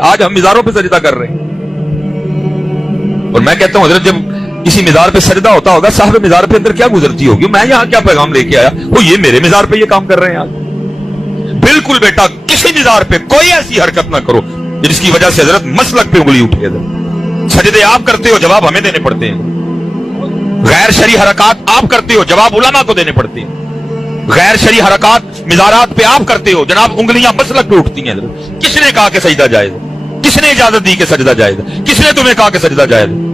آج ہم مزاروں پہ سجدہ کر رہے ہیں، اور میں کہتا ہوں حضرت جب کسی مزار پہ سجدہ ہوتا ہوگا، صاحب مزار پہ اندر کیا گزرتی ہوگی، میں یہاں کیا پیغام لے کے آیا، وہ یہ میرے مزار پہ یہ کام کر رہے ہیں آج۔ بالکل بیٹا، کسی مزار پہ کوئی ایسی حرکت نہ کرو جس کی وجہ سے حضرت مسلک پہ انگلی اٹھے۔ سجدے آپ کرتے ہو، جواب ہمیں دینے پڑتے ہیں۔ غیر شرعی حرکات آپ کرتے ہو، جواب علماء کو دینے پڑتے ہیں۔ غیر شرعی حرکات مزارات پہ آپ کرتے ہو، جناب انگلیاں مسلک پہ اٹھتی ہیں۔ کس نے کہا کہ سجدہ جائز ہے؟ کس نے اجازت دی کہ سجدہ جائز ہے؟ کس نے تمہیں کہا کہ سجدہ جائز ہے؟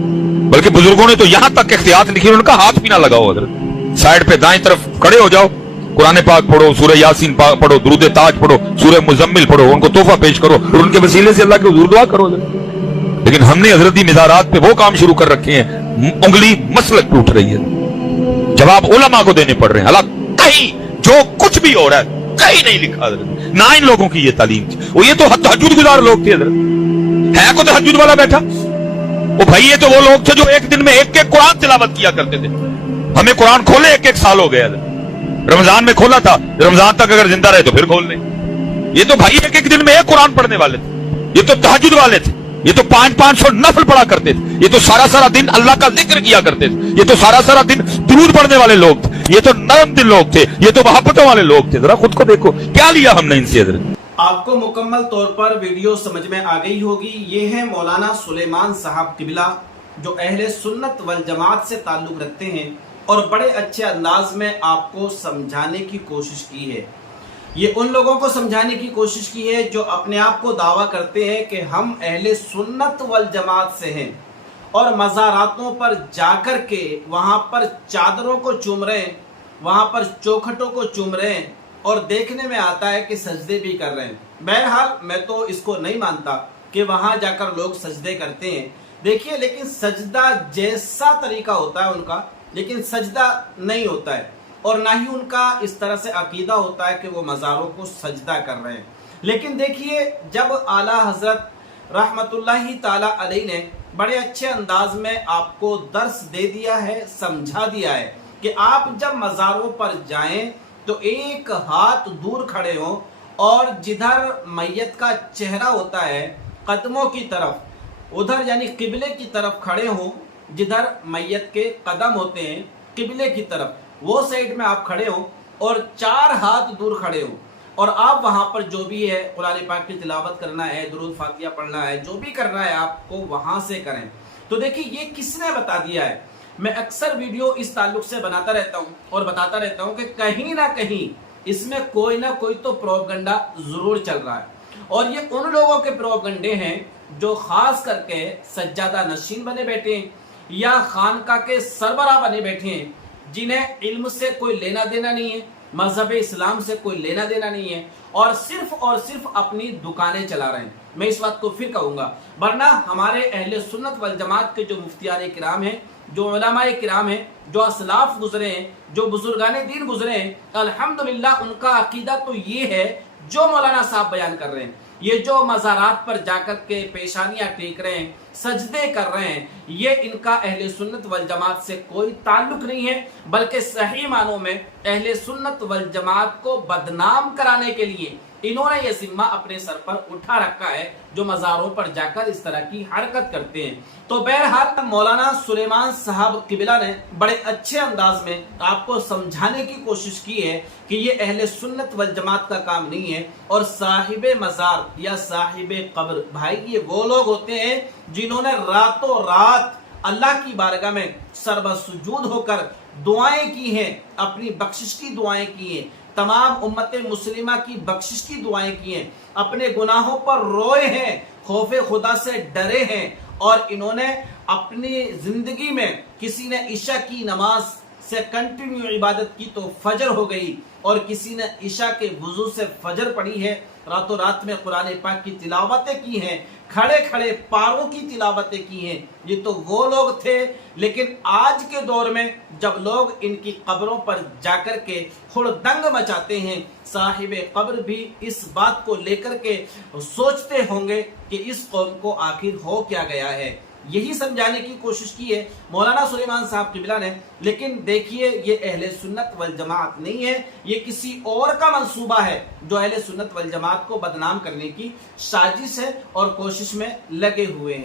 بلکہ بزرگوں نے تو یہاں تک احتیاط لکھی، ان کا ہاتھ بھی نہ لگاؤ حضرت، سائڈ پہ دائیں طرف کھڑے ہو جاؤ، قرآن پاک پڑھو، سورہ یاسین پڑھو، درود تاج پڑھو، سورہ مزمل پڑھو، ان کو تحفہ پیش کرو اور ان کے وسیلے سے اللہ کے حضور دعا کرو حضرت۔ لیکن ہم نے حضرتی مزارات پہ وہ کام شروع کر رکھے ہیں، انگلی مسلک ٹوٹ رہی ہے، جواب علماء کو دینے پڑ رہے ہیں۔ حالانکہ کہیں جو کچھ بھی ہو رہا ہے کہیں نہیں لکھا حضرت، نہ ان لوگوں کی یہ تعلیم تھی۔ وہ یہ تو تہجد گزار لوگ تھے حضرت، ہے کوئی تہجد والا بیٹھا؟ وہ بھائی یہ تو وہ لوگ تھے جو ایک دن میں ایک ایک قرآن تلاوت کیا کرتے تھے۔ ہمیں قرآن کھولے ایک ایک سال ہو گیا حضرت، رمضان میں کھولا تھا، رمضان تک اگر زندہ رہے تو پھر کھول لیں۔ یہ تو بھائی ایک ایک دن میں ایک قرآن پڑھنے والے تھے، یہ تو تہجد والے تھے، یہ تو 500 نفل پڑھا کرتے تھے، یہ تو سارا دن اللہ کا ذکر کیا کرتے تھے، یہ تو سارا دن درود پڑھنے والے لوگ تھے، یہ تو نرم دل لوگ تھے، یہ تو محبتوں والے لوگ تھے۔ ذرا خود کو دیکھو کیا لیا ہم نے ان سے حضرت۔ آپ کو مکمل طور پر ویڈیو سمجھ میں آ گئی ہوگی۔ یہ ہے مولانا سلیمان صاحب قبلہ، جو اہل سنت والجماعت سے تعلق رکھتے ہیں اور بڑے اچھے انداز میں آپ کو سمجھانے کی کوشش کی ہے۔ یہ ان لوگوں کو سمجھانے کی کوشش کی ہے جو اپنے آپ کو دعویٰ کرتے ہیں کہ ہم اہل سنت والجماعت سے ہیں، اور مزاراتوں پر جا کر کے وہاں پر چادروں کو چوم رہے ہیں، وہاں پر چوکھٹوں کو چوم رہے ہیں، اور دیکھنے میں آتا ہے کہ سجدے بھی کر رہے ہیں۔ بہرحال میں تو اس کو نہیں مانتا کہ وہاں جا کر لوگ سجدے کرتے ہیں۔ دیکھیے، لیکن سجدہ جیسا طریقہ ہوتا ہے ان کا، لیکن سجدہ نہیں ہوتا ہے، اور نہ ہی ان کا اس طرح سے عقیدہ ہوتا ہے کہ وہ مزاروں کو سجدہ کر رہے ہیں۔ لیکن دیکھیے، جب اعلیٰ حضرت رحمت اللہ تعالی علیہ نے بڑے اچھے انداز میں آپ کو درس دے دیا ہے، سمجھا دیا ہے کہ آپ جب مزاروں پر جائیں تو ایک ہاتھ دور کھڑے ہوں، اور جدھر میت کا چہرہ ہوتا ہے قدموں کی طرف، ادھر یعنی قبلے کی طرف کھڑے ہوں، جدھر میت کے قدم ہوتے ہیں قبلے کی طرف، وہ سائڈ میں آپ کھڑے ہوں، اور 4 ہاتھ دور کھڑے ہوں، اور آپ وہاں پر جو بھی ہے قرآن پاک کی تلاوت کرنا ہے، درود فاتحہ پڑھنا ہے، جو بھی کرنا ہے آپ کو وہاں سے کریں۔ تو دیکھیے، یہ کس نے بتا دیا ہے؟ میں اکثر ویڈیو اس تعلق سے بناتا رہتا ہوں اور بتاتا رہتا ہوں کہ کہیں نہ کہیں اس میں کوئی نہ کوئی تو پروپیگنڈا ضرور چل رہا ہے، اور یہ ان لوگوں کے پروپیگنڈے ہیں جو خاص کر کے سجادہ نشین بنے بیٹھے ہیں یا خانقاہ کے سربراہ بنے بیٹھے ہیں، جنہیں علم سے کوئی لینا دینا نہیں ہے، مذہب اسلام سے کوئی لینا دینا نہیں ہے، اور صرف اپنی دکانیں چلا رہے ہیں۔ میں اس بات کو پھر کہوں گا، ورنہ ہمارے اہل سنت والجماعت کے جو مفتیان کرام ہیں، جو علماء کرام ہیں، جو اسلاف گزرے ہیں، جو بزرگان دین گزرے ہیں، الحمدللہ ان کا عقیدہ تو یہ ہے جو مولانا صاحب بیان کر رہے ہیں۔ یہ جو مزارات پر جا کر کے پیشانیاں ٹیک رہے ہیں، سجدے کر رہے ہیں، یہ ان کا اہل سنت والجماعت سے کوئی تعلق نہیں ہے، بلکہ صحیح معنوں میں اہل سنت والجماعت کو بدنام کرانے کے لیے انہوں نے یہ ذمہ اپنے سر پر اٹھا رکھا ہے، جو مزاروں پر جا کر اس طرح کی حرکت کرتے ہیں۔ تو بہرحال مولانا سلیمان صاحب قبلہ نے بڑے اچھے انداز میں آپ کو سمجھانے کی کوشش کی ہے کہ یہ اہل سنت والجماعت کا کام نہیں ہے، اور صاحب مزار یا صاحب قبر، بھائی یہ وہ لوگ ہوتے ہیں جنہوں نے راتوں رات اللہ کی بارگاہ میں سربسجود ہو کر دعائیں کی ہیں، اپنی بخشش کی دعائیں کی ہیں، تمام امت مسلمہ کی بخشش کی دعائیں کی ہیں، اپنے گناہوں پر روئے ہیں، خوف خدا سے ڈرے ہیں، اور انہوں نے اپنی زندگی میں کسی نے عشاء کی نماز سے کنٹینیو عبادت کی تو فجر ہو گئی، اور کسی نے عشاء کے وضو سے فجر پڑھی ہے، راتوں رات میں قرآن پاک کی تلاوتیں کی ہیں، کھڑے کھڑے پاروں کی تلاوتیں کی ہیں۔ یہ تو وہ لوگ تھے، لیکن آج کے دور میں جب لوگ ان کی قبروں پر جا کر کے ہڑدنگ مچاتے ہیں، صاحب قبر بھی اس بات کو لے کر کے سوچتے ہوں گے کہ اس قوم کو آخر ہو کیا گیا ہے۔ یہی سمجھانے کی کوشش کی ہے مولانا سلیمان صاحب قبلہ نے، لیکن دیکھیے یہ اہل سنت والجماعت نہیں ہے، یہ کسی اور کا منصوبہ ہے جو اہل سنت والجماعت کو بدنام کرنے کی سازش ہے اور کوشش میں لگے ہوئے ہیں۔